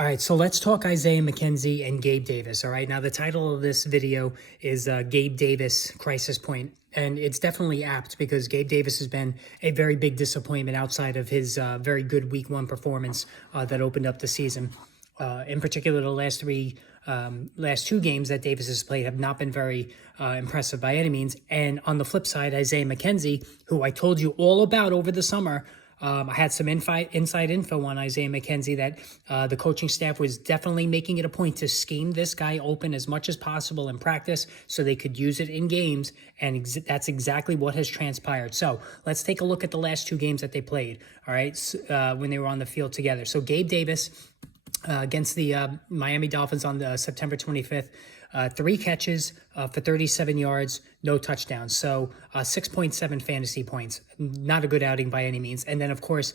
All right, so let's talk Isaiah McKenzie and Gabe Davis. All right, now the title of this video is Gabe Davis Crisis Point, and it's definitely apt because Gabe Davis has been a very big disappointment outside of his very good Week 1 performance that opened up the season. In particular, the last two games that Davis has played have not been very impressive by any means. And on the flip side, Isaiah McKenzie, who I told you all about over the summer. I had some inside info on Isaiah McKenzie that the coaching staff was definitely making it a point to scheme this guy open as much as possible in practice so they could use it in games, and that's exactly what has transpired. So let's take a look at the last two games that they played, all right, when they were on the field together. So Gabe Davis against the Miami Dolphins on the September 25th. 3 catches for 37 yards, no touchdowns. So 6.7 fantasy points. Not a good outing by any means. And then, of course,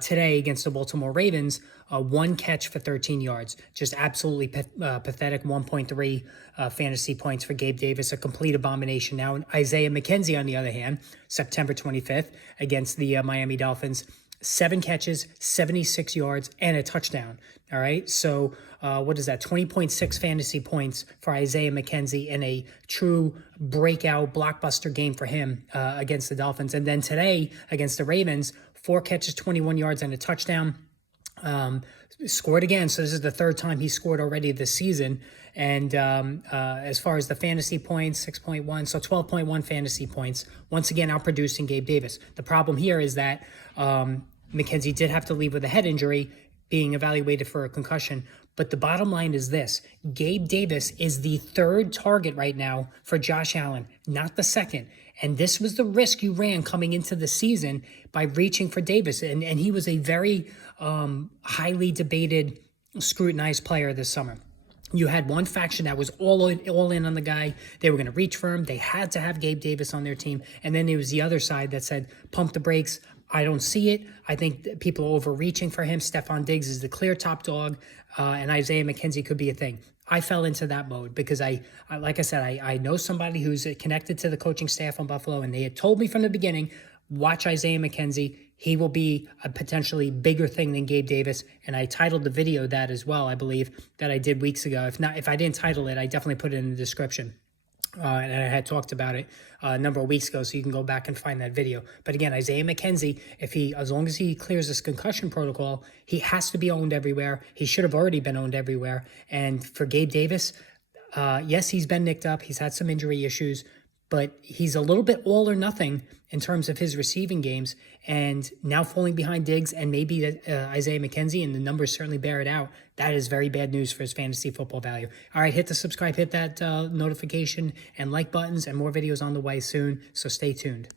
today against the Baltimore Ravens, 1 catch for 13 yards. Just absolutely pathetic. 1.3 fantasy points for Gabe Davis, a complete abomination. Now, Isaiah McKenzie, on the other hand, September 25th against the Miami Dolphins, 7 catches, 76 yards, and a touchdown. All right. So what is that? 20.6 fantasy points for Isaiah McKenzie in a true breakout blockbuster game for him against the Dolphins. And then today against the Ravens, 4 catches, 21 yards, and a touchdown. Scored again. So this is the third time he scored already this season. And as far as the fantasy points, 6.1, so 12.1 fantasy points. Once again, outproducing Gabe Davis. The problem here is that McKenzie did have to leave with a head injury, being evaluated for a concussion. But the bottom line is this: Gabe Davis is the third target right now for Josh Allen, not the second. And this was the risk you ran coming into the season by reaching for Davis. And he was a very highly debated, scrutinized player this summer. You had one faction that was all in on the guy. They were going to reach for him. They had to have Gabe Davis on their team. And then there was the other side that said, pump the brakes. I don't see it. I think people are overreaching for him. Stephon Diggs is the clear top dog, and Isaiah McKenzie could be a thing. I fell into that mode because like I said, I know somebody who's connected to the coaching staff on Buffalo, and they had told me from the beginning, watch Isaiah McKenzie. He will be a potentially bigger thing than Gabe Davis. And I titled the video that as well, I believe, that I did weeks ago. If I didn't title it, I definitely put it in the description. And I had talked about it a number of weeks ago, so you can go back and find that video. But again, Isaiah McKenzie, as long as he clears this concussion protocol, he has to be owned everywhere. He should have already been owned everywhere. And for Gabe Davis, yes, he's been nicked up. He's had some injury issues, but he's a little bit all or nothing in terms of his receiving games, and now falling behind Diggs and maybe Isaiah McKenzie, and the numbers certainly bear it out. That is very bad news for his fantasy football value. All right, hit the subscribe, hit that notification and like buttons, and more videos on the way soon, so stay tuned.